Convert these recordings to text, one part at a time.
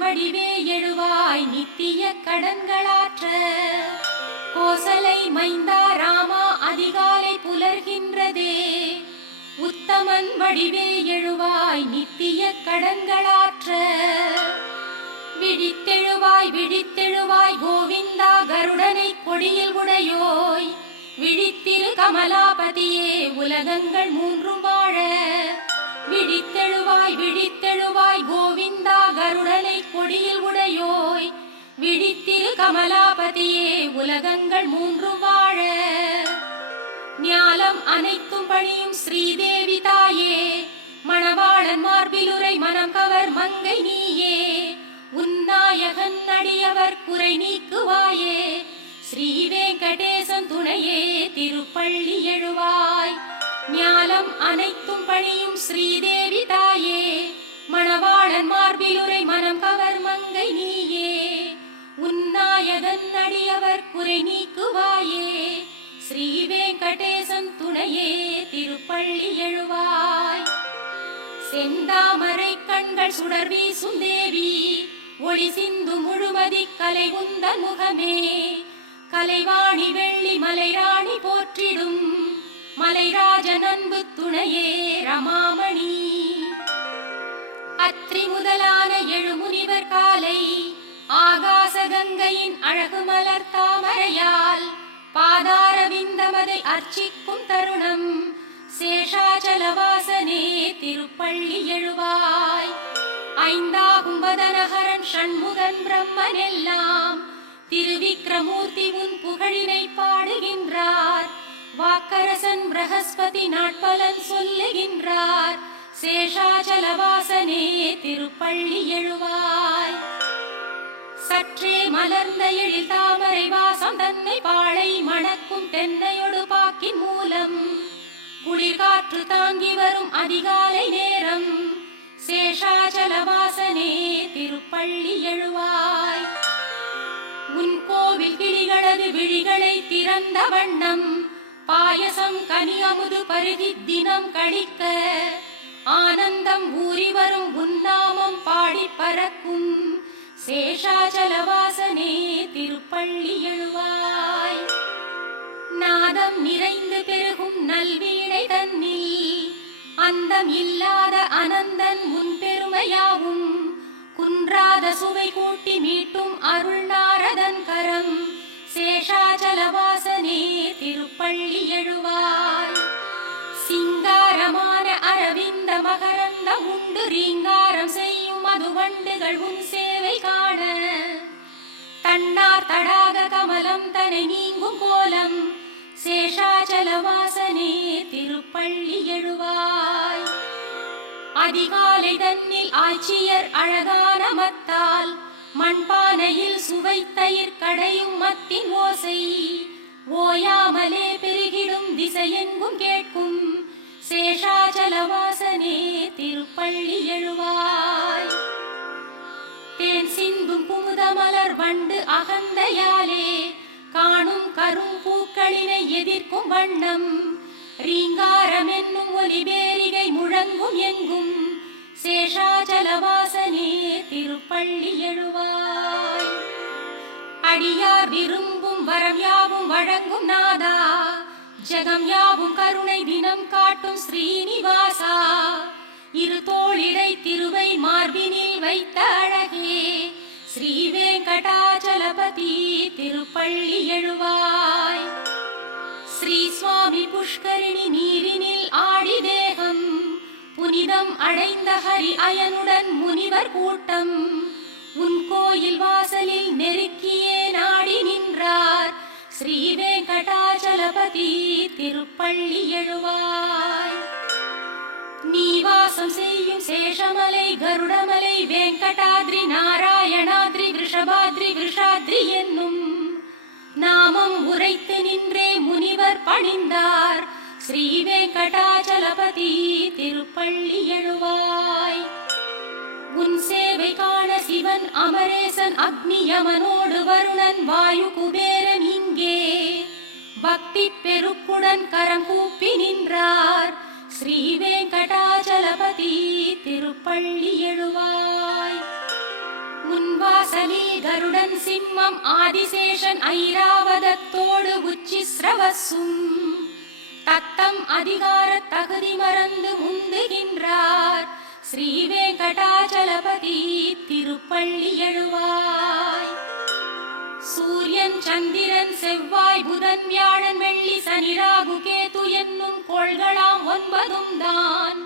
வடிவே எழுவாய் நித்திய கடன்களாற்ற. கோசலை மைந்தா ராமா அதிகாலை புலர்கின்றதே. உத்தமன் வடிவே எழுவாய் நித்திய கடன்களாற்ற. விழித்தெழுவாய் விழித்தெழுவாய் கோவிந்தா கருடனை கொடியில் உடையோய். விழித்திரு கமலாபதியே உலகங்கள் மூன்றும் வாழ. கமலாபதியே உலகங்கள் மூன்று வாழ. ஞாலம் அனைத்தும் பணியும் ஸ்ரீதேவி தாயே. மணவாளன் மார்பிலுரை மனம் கவர் மங்கை நீயே. உன்னாயகன் அடியவர் குறை நீக்குவாயே. ஸ்ரீ வெங்கடேசன் துணையே திருப்பள்ளி எழுவாய். ஞாலம் அனைத்தும் பணியும் ஸ்ரீதேவி தாயே. மணவாளன் மார்பிலுரை மனம் கவர் மங்கை நீயே. உன்னாயதன் அடியவர் குறை நீக்குவாயே. ஸ்ரீ வெங்கடேசன் துணையே திருப்பள்ளி எழுவாய். செந்தாமரை கண்கள் சுடர் வீசும் தேவி. ஒளி சிந்து முழுமதி கலை உந்தன் முகமே. கலைவாணி வெள்ளி மலைராணி போற்றிடும். மலைராஜ அன்பு துணையே ரமாமணி. அத்ரி முதலான எழுமுனிவர் காலை. ஆகாச கங்கையின் அழகு மலர் தாமரையால் பாதார விந்தமதை அர்ச்சிக்கும் தருணம். சேஷாச்சலவாசனே திருப்பள்ளி எழுவாய். ஐந்தாகும் வதனகரன் ஷண்முகன் பிரம்மன் எல்லாம் திருவிக்ரமூர்த்தி உன் புகழினை பாடுகின்றார். வாக்கரசன் பிரகஸ்பதி நாட்பலன் சொல்லுகின்றார். சேஷாச்சலவாசனே திருப்பள்ளி எழுவாய். சற்றே மலர்ந்த எழில் தாமரை வாசம் தன்னை பாழை மணக்கும் தென்னையொடு பாக்கின் மூலம். குளிர்காற்று தாங்கி வரும் அதிகாலை நேரம். சேஷாச்சலவாசனே திருப்பள்ளி எழுவாய். உன் கோவில் கிளிகளது விழிகளை திறந்த வண்ணம். பாயசம் கனி அமுது பருகி தினம் கழிக்க. ஆனந்தம் ஊறி வரும் உன்னாமம் பாடி பறக்கும். சேஷாச்சலவாசனே திருப்பள்ளி எழுவாய். நாதம் நிறைந்து பெருகும் நல்வீணை தன்னில் அந்தம் இல்லாத அனந்தன் முன் பெருமையாவும் குன்றாத சுவை கூட்டி மீட்டும் அருள் நாரதன் கரம். சேஷாச்சலவாசனே திருப்பள்ளி எழுவாய். சிங்காரமான அரவிந்த மகரந்த உண்டு ரீங்காரம் செய்யும் வண்டுகள் உன் சேவை காண. தன்னார் தடாக கமலம் தனை நீங்கும் கோலம். சேஷாச்சலவாசனே திருப்பள்ளி எழுவாய். அதிகாலை தன்னில் ஆட்சியர் அழகான மத்தால். மண்பானையில் சுவைத்தயிர் கடையும் மத்தின் ஓசை. ஓயாமலே பெருகிடும் திசையெங்கும் கேட்கும். சேஷாச்சலவாசனே திருப்பள்ளி எழுவாய். தேன் சிந்தும் குமுதமலர் வண்டு அகந்தையாலே காணும் கரும் பூக்களினை எதிர்க்கும் வண்ணம். ரீங்காரம் என்னும் ஒலிபேரிகை முழங்கும் எங்கும். சேஷாச்சலவாசனே திருப்பள்ளி எழுவாய். அடியார் விரும்பும் வரம் யாவும் வழங்கும் நாதா. ஜெகம் யாவும் கருணை தினம் காட்டும் ஸ்ரீனிவாசா. இரு தோளிடை திருவை மார்பினில் வைத்த அழ வெங்கடாச்சலபதி திருப்பள்ளி எழுவாய் ஸ்ரீ சுவாமி புஷ்கரிணி நீரினில் ஆடி தேகம் புனிதம் அடைந்த ஹரி அயனுடன் முனிவர் கூட்டம் உன் கோயில் வாசலில் நெருக்கியே நாடி நின்றார் ஸ்ரீ வெங்கடாச்சலபதி திருப்பள்ளி எழுவாய் நீ வாசம் செய்யும் சேஷமலை கருடமலை வெங்கடாத்ரி நாராயணாத்ரி விஷபாத்ரி விஷாத்ரி என்னும் நாமம் உரைத்து நின்றே முனிவர் பணிந்தார். ஸ்ரீ வெங்கடாச்சலபதி திருப்பள்ளி எழுவாய். உன் சேவை காண சிவன் அமரேசன் அக்னி யமனோடு வருணன் வாயு குபேரன் இங்கே. பக்தி பெருக்குடன் கரம் கூப்பி நின்றார். ஸ்ரீ வெங்கடாச்சலபதி திருப்பள்ளி எழுவாய். முன்வாசலில் கருடன் சிம்மம் ஆதிசேஷன் ஐராவதத்தோடு உச்சி சிரவசும் தத்தம் அதிகார தகுதி மறந்து முந்துகின்றார். ஸ்ரீ வெங்கடாச்சலபதி திருப்பள்ளி எழுவாய். சூரியன் சந்திரன் செவ்வாய் புதன் வியாழன் வெள்ளி சனிராகு கேது என்னும் கோள்களாம் ஒன்பதும் தான்.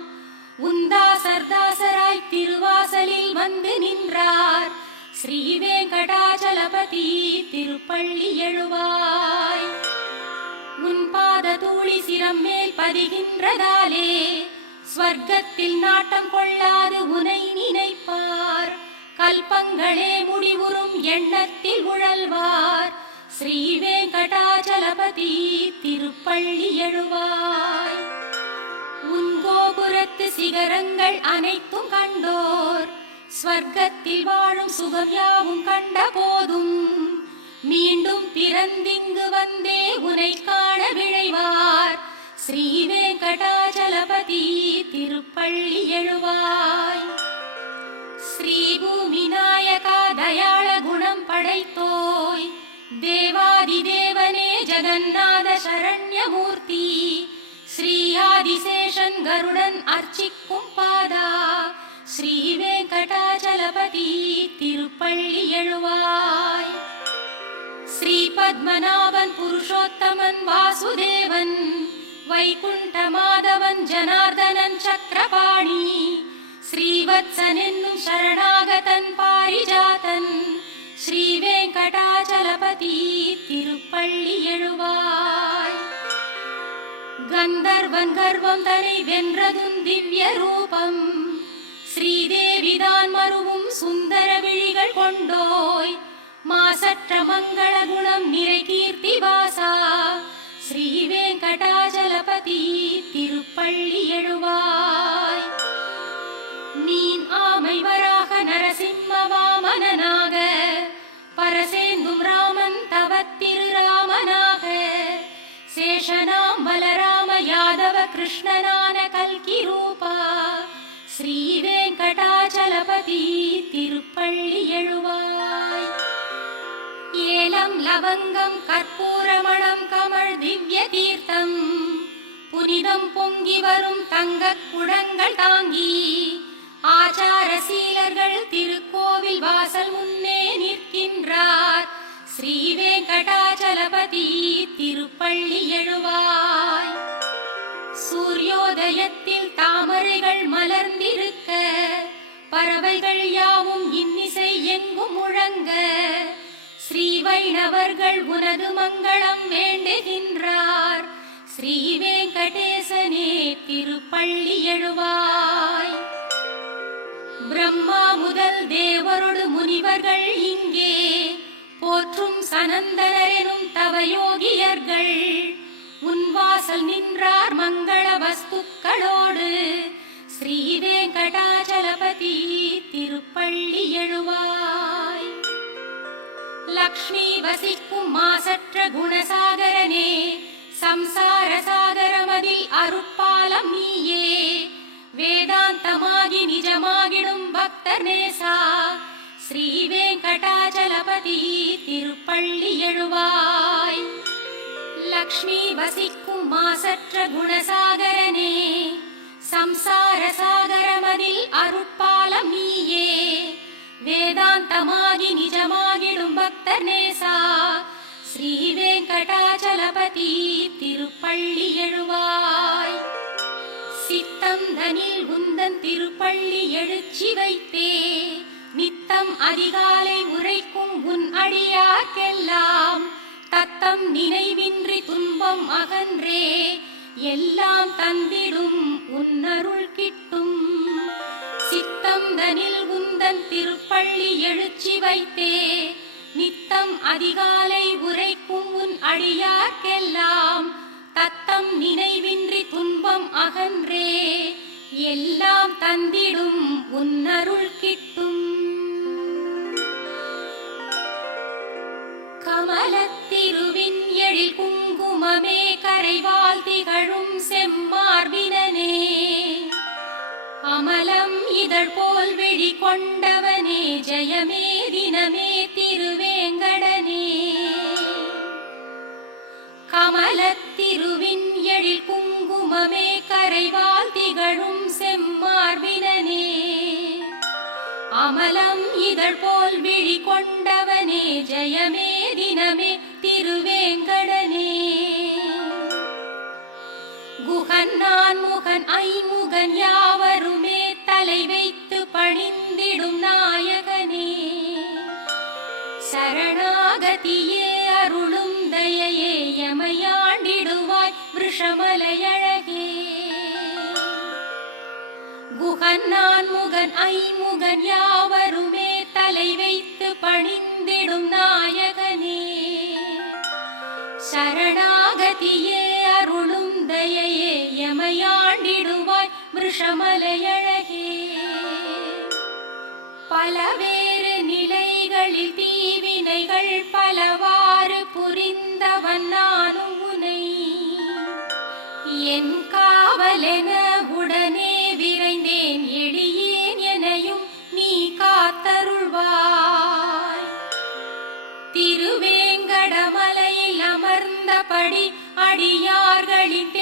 உந்தாசர்தாசராய் திருவாசலில் வந்து நின்றார். ஸ்ரீ வெங்கடாச்சலபதி திருப்பள்ளி எழுவாய். உன் பாத தூளி சிரம் மேல் பதிகின்றதாலே ஸ்வர்க்கத்தில் நாட்டம் கொள்ளாது உனை நினைப்பார். கல்பங்களே முடிவுறும் எண்ணத்தில் உழல்வார். ஸ்ரீ வெங்கடாச்சலபதி திருப்பள்ளி எழுவாய். கோபுரத்து சிகரங்கள் அனைத்தும் கண்டோர். ஸ்வர்க்கத்தில் வாழும் சுகம் யாவும் கண்ட போதும். மீண்டும் பிறந்திங்கு வந்தே உனை காண விழைவார். ஸ்ரீ வெங்கடாச்சலபதி திருப்பள்ளி எழுவாய். ஸ்ரீ பூமி நாயகா தயாள குணம் படைத்தோய். தேவாதி தேவனே ஜெகநாத சரண்யமூர்த்தி. ஸ்ரீ ஆதிசேஷன் கருடன் அர்ச்சிக்கும் பாதா ஸ்ரீ வெங்கடாச்சலபதி திருப்பள்ளி எழுவாய் ஸ்ரீ பத்மநாபன் புருஷோத்தமன் வாசுதேவன் வைகுண்ட மாதவன் ஜனார்தனன் சக்கரபாணி ஸ்ரீவத்சன் என்னும் சரணாகதன் பாரிஜாதன் ஸ்ரீ வெங்கடாச்சலபதி திருப்பள்ளி எழுவாய் கந்தர்வன் கர்வம் தனை வென்றதும் திவ்ய ரூபம். ஸ்ரீதேவிதான் மருவும் சுந்தர விழிகள் கொண்டோய். மாசற்ற மங்கள குணம் நிறை கீர்த்தி வாசா. ஸ்ரீ வெங்கடாஜலபதி திருப்பள்ளி எழுவாய். மீன் ஆமை வராக நரசிம்ம வாமனாக பரசேந்தும் ராமன் தவத்திரு ராமனாக. சேஷனாம் பலராம கிருஷ்ணனான கல்கி ரூபா ஸ்ரீ வெங்கடாச்சலபதி திருப்பள்ளி எழுவாய். ஏலம் லவங்கம் கற்பூரமணம் கமழ் திவ்ய தீர்த்தம். புனிதம் பொங்கி வரும் தங்கக் குடங்கள் தாங்கி. ஆச்சார சீலர்கள் திருக்கோவில் வாசல் முன்னே நிற்கின்றார். ஸ்ரீ வெங்கடாச்சலபதி திருப்பள்ளி எழுவாய். சூரியோதயத்தில் தாமரைகள் மலர்ந்திருக்க பறவைகள் யாவும் இன்னிசை எங்கும் முழங்க ஸ்ரீ வைணவர்கள் உனது மங்களம் வேண்டுகின்றார். ஸ்ரீ வெங்கடேசனே திருப்பள்ளி எழுவாய். பிரம்மா முதல் தேவரோடு முனிவர்கள் இங்கே போற்றும் சனந்தனரெனும் தவயோகியர்கள். உன் வாசல் நின்றார் மங்கள வஸ்துக்களோடு. ஸ்ரீ வெங்கடாச்சலபதி திருப்பள்ளி எழுவாய். லக்ஷ்மி வசிக்கும் மாசற்ற குணசாகரனே சம்சார சாகரமதில் அருட்பாலம் நீயே. வேதாந்தமாகி நிஜமாகிடும் பக்தர் நேசா ஸ்ரீ வெங்கடாச்சலபதி திருப்பள்ளி எழுவாய். லக்ஷ்மி வசிக்கும் மாசற்ற குணசாகரனே சம்சார சாகரமதில் அருட்பாலம் நீயே வேதாந்தமாகி நிஜமாகிடும் பக்தர் நேசா ஸ்ரீ வெங்கடாச்சலபதி திருப்பள்ளி எழுவாய் சித்தம் தனில் உந்தன் திருப்பள்ளி எழுச்சி வைத்தே நித்தம் அதிகாலை உரைக்கும் உன் அடியார்க்கெல்லாம் தத்தம் நினைவின்றி துன்பம் அகன்றே எல்லாம் தந்திடும் உன்னருள் கிட்டும். சித்தம் தனில் உந்தன் திருப்பள்ளி எழுச்சி வைத்தே நித்தம் அதிகாலை உரைக்கும் உன் அடியார்க்கெல்லாம். தத்தம் நினைவின்றி துன்பம் அகன்றே எல்லாம் தந்திடும் உன்னருள் கிட்டும். கமலத்திருவின் கரைவால் திகழும் செம்மார்பினே அமலம் இதழ் போல் விழி கொண்டவனே ஜெயமே தினமே திருவேங்கடனே. கமலத்திருவின் எழில் குங்குமமே கரைவால் திகழும் செம்மார்பினே அமலம் இதழ் போல் விழி கொண்டவனே ஜெயமே தினமே திருவேங்கடனே. முகன் நான் முகன் ஐமுகன் யாவருமே தலை வைத்து பணிந்திடும் நாயகனே. சரணாகதியே அருளும் தயையே எமையாண்டிடுவாய் விஷமலையழகே குகன் நான் முகன் ஐமுகன் யாவருமே தலை வைத்து பணிந்திடும் நாயகனே. சரண விஷமலையழகே பலவேறு நிலைகளில் தீவினைகள் பலவாறு புரிந்தவன் நானும் உனை. என் காவலென உடனே விரைந்தேன் எளியேன் எனையும் நீ காத்தருள்வாய். திருவேங்கடமலையில் அமர்ந்தபடி அடியார்களின்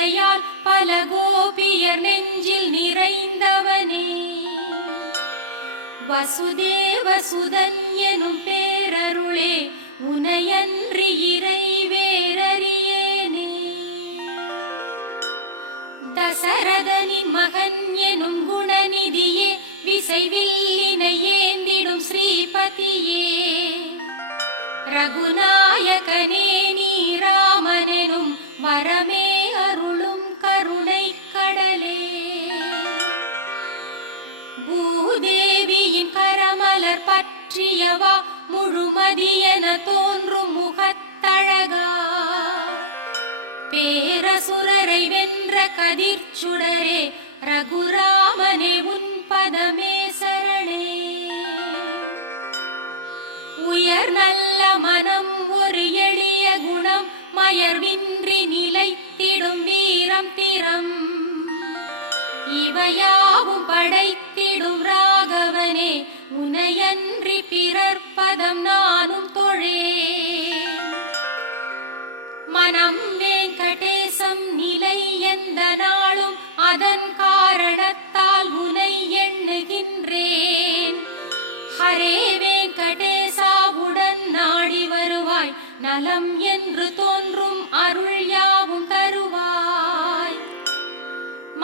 குழலிசையால் பல கோபியர் நெஞ்சில் நிறைந்தவனே. வசுதேவ சுதன் எனும் பேரருளே உனையன்றி இறை வேறறியேனே தசரதனின் மகன் எனும் குணநிதியே விசைவில்லினை ஏந்திடும் ஸ்ரீபதியே. ரகுநாயகனே நீ ராமனெனும் வரமே பற்றியவா? முழுமதியென தோன்றும் முகத்தழகா? பேரசுரரை வென்ற கதிர்ச்சுடரே ரகுராமனே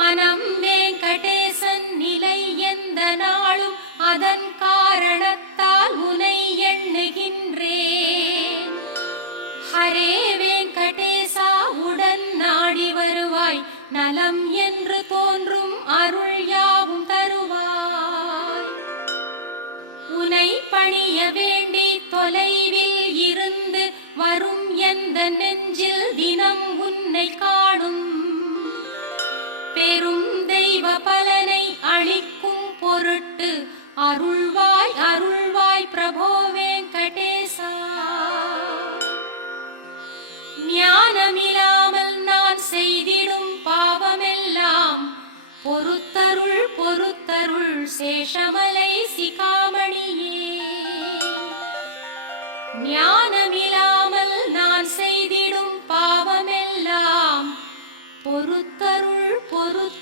மனம் வெங்கடேசன் நிலை எந்த நாளும் அதன் காரணத்தால் உனை எண்ணுகின்றே. ஹரே வெங்கடேசா உடன் நாடி வருவாய். நலம் என்று தோன்றும் அருள் யாவும் தருவாய். உனை பணிய வேண்டி தொலைவில் இருந்து வரும் எந்த நெஞ்சில் தினம் உன்னை காணும் தெய்வ பலனை அளிக்கும் பொருட்டு அருள்வாய் அருள்வாய் பிரபோ வெங்கடேசா. ஞானமில்லாமல் நான் செய்திடும் பாவமெல்லாம் பொறுத்தருள் பொறுத்தருள் சேஷமலை சிகா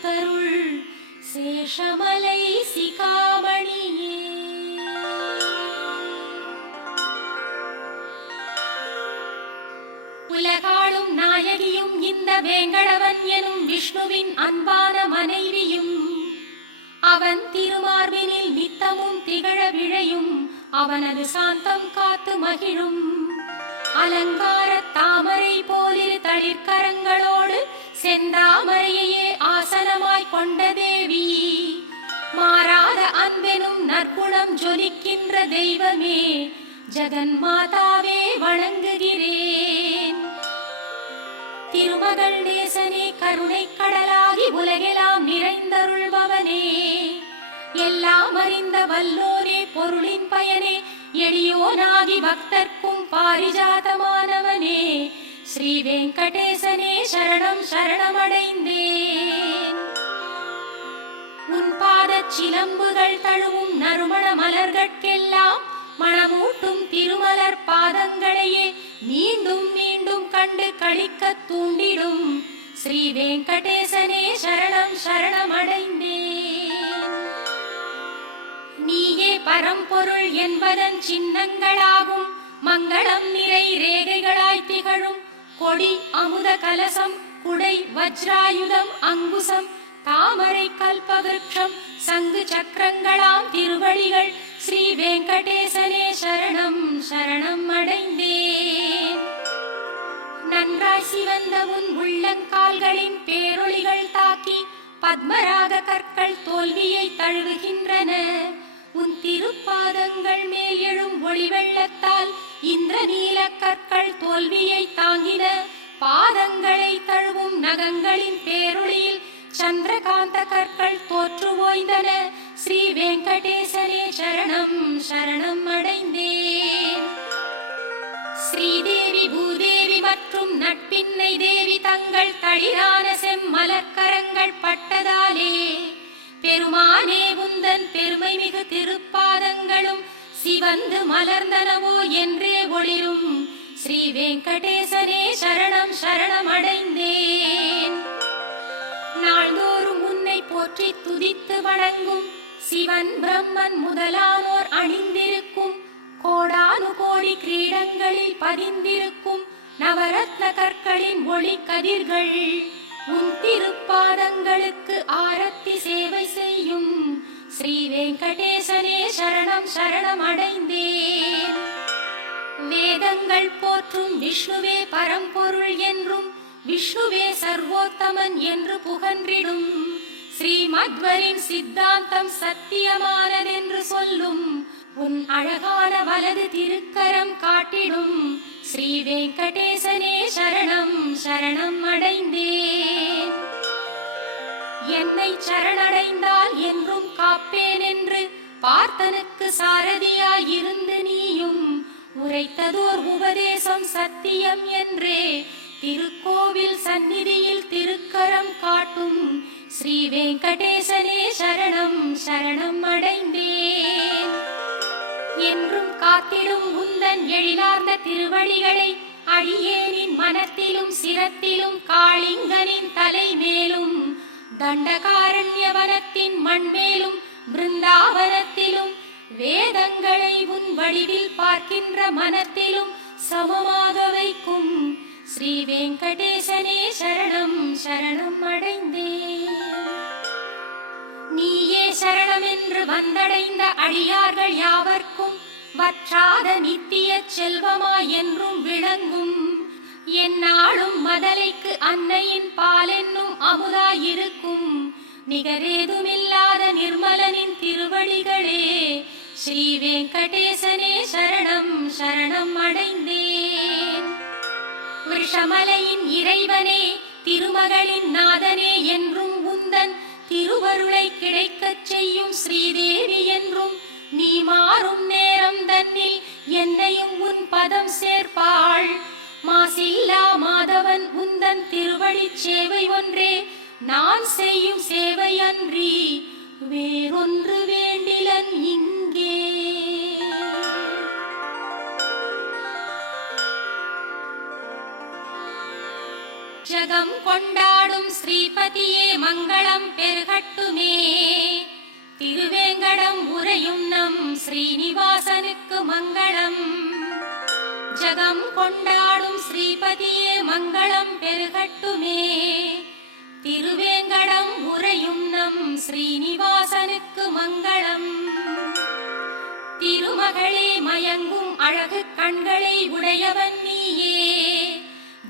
பொறுத்தருள் சேஷமலை சிகாமணியே. உலகாளும் நாயகியும் இந்த வேங்கடவன் எனும் விஷ்ணுவின் அன்பான மனைவியும் அவன் திருமார்பினில் நித்தமும் திகழ விழையும் அவனது சாந்தம் காத்து மகிழும். அலங்கார தாமரை போலிரு தளிர்கரங்களோடு செந்தாமரையே ஆசனமாய் கொண்ட தேவி. மாறாத அன்பெனும் நற்குணம் ஜொலிக்கின்ற தெய்வமே ஜெகன் மாதாவே வணங்குகிறேன். திருமகள் நேசனே கருணை கடலாகி உலகெல்லாம் நிறைந்தருள்பவனே. எல்லாம் அறிந்த வல்லோரே பொருளின் பயனே எளியோனாகி பக்தர்க்கும் பாரிஜாதமானவனே ஸ்ரீ வெங்கடேசனே சரணம் சரணமடைந்தேன். உன் பாதச் சிலம்புகள் தழுவும் நறுமண மலர்கட்கெல்லாம் மணமூட்டும் திருமலர் பாதங்களையே மீண்டும் மீண்டும் கண்டு கழிக்க தூண்டிடும். ஸ்ரீ வெங்கடேசனே சரணம் சரணமடைந்தேன். நீயே பரம்பொருள் என்பதன் சின்னங்களாகும். மங்களம் நிறை ரேகைகளாய் திகழும் கொடி அமுத கலசம் குடை வஜ்ராயுதம் அங்குசம் தாமரை கல்பவிருட்சம் சங்கு சக்கரங்களாம் திருவழிகள் ஸ்ரீ வெங்கடேசனே சரணம் சரணம் அடைந்தேன். நன்றாய் சிவந்த உன் உள்ளங்கால்களின் பேரொளிகள் தாக்கி பத்மராக கற்கள் தோல்வியை தழுவுகின்றன. உன் திருப்பாதங்கள் மேல் எழும் ஒளி வெள்ளத்தால் இந்திர நீல கற்கள் தோல்வியை தாங்கின. பாதங்களை தழுவும் நகங்களின் பேரொளியில் சந்திரகாந்த கற்கள் தோற்று ஓய்ந்தன. ஸ்ரீ வெங்கடேசனே சரணம் சரணம் அடைந்தேன். ஸ்ரீதேவி பூதேவி மற்றும் நட்பின்னை தேவி தங்கள் தளிரான செம்மலர்க்கரங்கள் பட்டதாலே பெருமானே உந்தன் பெருமை மிகு திருப்பாதங்களும் சிவந்து மலர்ந்தனவோ என்றே ஒளிரும். ஸ்ரீ வெங்கடேசனே சரணம் சரணம் அடைந்தேன் நாள்தோறும் உன்னை போற்றி துதித்து வணங்கும் சிவன் பிரம்மன் முதலானோர் அணிந்திருக்கும் கோடானு கோடி கிரீடங்களில் பதிந்திருக்கும் நவரத்ன கற்களின் ஒளி கதிர்கள். உன் திருப்பாதங்களுக்கு ஆரத்தி சேவை செய்யும் ஸ்ரீ வெங்கடேசனே சரணம் சரணம் அடைந்தேன். வேதங்கள் போற்றும் விஷ்ணுவே பரம்பொருள் என்றும் விஷ்ணுவே சர்வோத்தமன் என்று புகன்றிடும். ஸ்ரீமத்வரின் சித்தாந்தம் சத்தியமானதென்று சொல்லும் உன் அழகான வலது திருக்கரம் காட்டிடும். ஸ்ரீ வெங்கடேசனே சரணம் சரணம் அடைந்தேன். என்னை சரணடைந்தால் என்றும் காப்பேன் என்று பார்த்தனுக்கு சாரதியாயிருந்து நீயும் உரைத்ததோர் உபதேசம் சத்தியம் என்றே திருக்கோவில் சந்நிதியில் திருக்கரம் காட்டும் ஸ்ரீ வெங்கடேசனே சரணம் சரணம் அடைந்தேன். என்றும் காத்திடும் உந்தன் எழிலார்ந்த திருவடிகளை அடியேனின் மனத்திலும் சிரத்திலும் காளிங்கனின் தலை மேலும் தண்டகாரண்யவனத்தின் மண்மேலும் பிருந்தாவனத்திலும் வேதங்களை உன் வடிவில் பார்க்கின்ற மனத்திலும் சமமாக வைக்கும். ஸ்ரீ வெங்கடேசனே சரணம் சரணம் நீயே என்று வந்தடைந்த அடியார்கள் யாவர்க்கும் வற்றாத நித்திய செல்வமாய் என்றும் விளங்கும். என்னாலும் மதலைக்கு அன்னையின் பாலென்னும் அமுதாயிருக்கும். நிகரேதுமில்லாத நிர்மலனின் திருவடிகளே ஸ்ரீ வெங்கடேசனே சரணம் சரணம் அடைந்தேன். விஷமலையின் இறைவனே திருமகளின் நாதனே என்றும் திருவருளை கிடைக்கச் செய்யும் ஸ்ரீதேவி என்றும் நீ மாறும் நேரம் தன்னில் என்னையும் உன் பதம் சேர்ப்பாள். மாசில்லா மாதவன் உந்தன் திருவழி சேவை ஒன்றே நான் செய்யும் சேவை அன்றி. வேறொன்று வேண்டிலன் இங்கே. ஜகம் கொண்டாடும் ஸ்ரீபதியே மங்களம் பெருகட்டுமே. திருவேங்கடம் உரையும் நம் ஸ்ரீனிவாசனுக்கு மங்களம். ஜகம் கொண்டாடும் ஸ்ரீபதியே மங்களம் பெருகட்டுமே. திருவேங்கடம் உரையும் நம் ஸ்ரீனிவாசனுக்கு மங்களம். திருமகளே மயங்கும் அழகு கண்களை உடையவன் நீயே.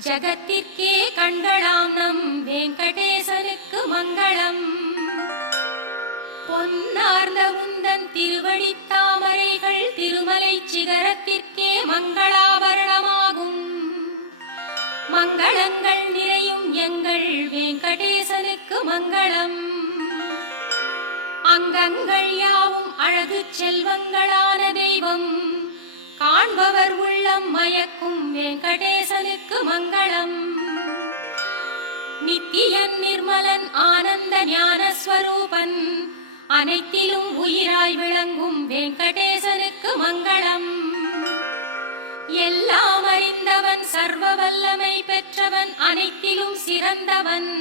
ஜகத்திற்கே கண்களாம் நம் வெங்கடேசனுக்கு மங்களம். பொன்னார்ந்த உந்தன் திருவடித் தாமரைகள் திருமலை சிகரத்திற்கே மங்களாபரணமாகும். மங்களங்கள் நிறையும் எங்கள் வெங்கடேசனுக்கு மங்களம். அங்கங்கள் யாவும் அழகு செல்வங்களான தெய்வம். காண்பவர் உள்ளம் மயக்கும் வெங்கடேசனுக்கு மங்களம். நித்தியன் நிர்மலன் ஆனந்த ஞானஸ்வரூபன் அனைத்திலும் உயிராய் விளங்கும் வெங்கடேசனுக்கு மங்களம். எல்லாம் அறிந்தவன் சர்வ வல்லமை பெற்றவன் அனைத்திலும் சிறந்தவன்.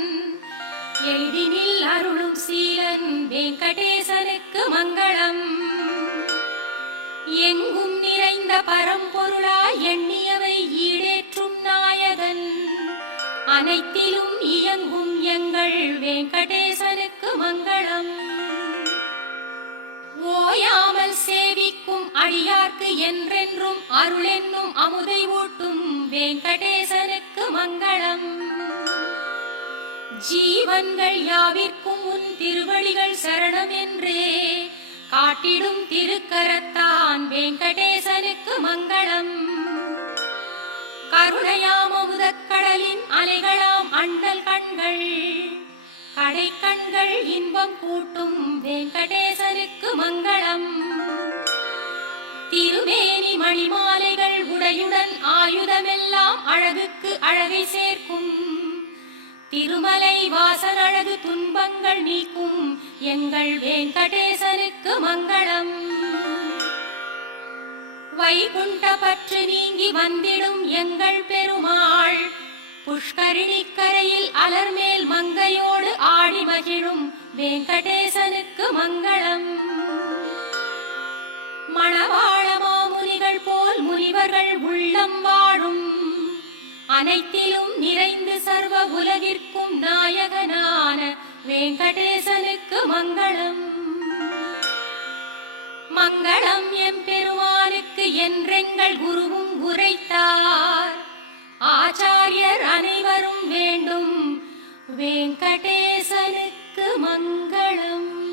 எளிதினில் அருளும் சீலன் வெங்கடேசனுக்கு மங்களம். எங்கும் நிறைந்த பரம்பொருளாய் எண்ணியவை ஈடேற்றும் நாயகன். அனைத்திலும் இயங்கும் எங்கள் வெங்கடேசனுக்கு மங்களம். ஓயாமல் சேவிக்கும் அடியார்க்கு என்றென்றும் அருளென்னும் அமுதை ஊட்டும் வெங்கடேசனுக்கு மங்களம். ஜீவன்கள் யாவிற்கும் உன் திருவடிகள் சரணம் என்றே காட்டிடும் திருக்கரத்தான் வெங்கடேச மங்களம். கருணையாம் அமுதக்கடலின் அலைகளாம் அண்டல் கண்கள். கடை கண்கள் இன்பம் கூட்டும் வெங்கடேசனுக்கு மங்களம். திருமேனி மணிமாலைகள் உடையுடன் ஆயுதமெல்லாம் அழகுக்கு அழகை சேர்க்கும். திருமலை வாசல் அழகு துன்பங்கள் நீக்கும் எங்கள் வெங்கடேசனுக்கு மங்களம். வைகுண்ட பற்று நீங்கி வந்திடும் எங்கள் பெருமாள். புஷ்கரிணிக்கரையில் அலர்மேல் மங்கையோடு ஆடி மகிழும் வெங்கடேசனுக்கு மங்களம். மணவாள மாமுனிகள் போல் முனிவர்கள் உள்ளம் வாழும். அனைத்திலும் நிறைந்து சர்வ உலகிற்கும் நாயகனான வெங்கடேசனுக்கு மங்களம். மங்களம் எம்பெருமானுக்கு என்றெங்கள் குருவும் உரைத்தார். ஆச்சாரியர் அனைவரும் வேண்டும். வெங்கடேசனுக்கு மங்களம்.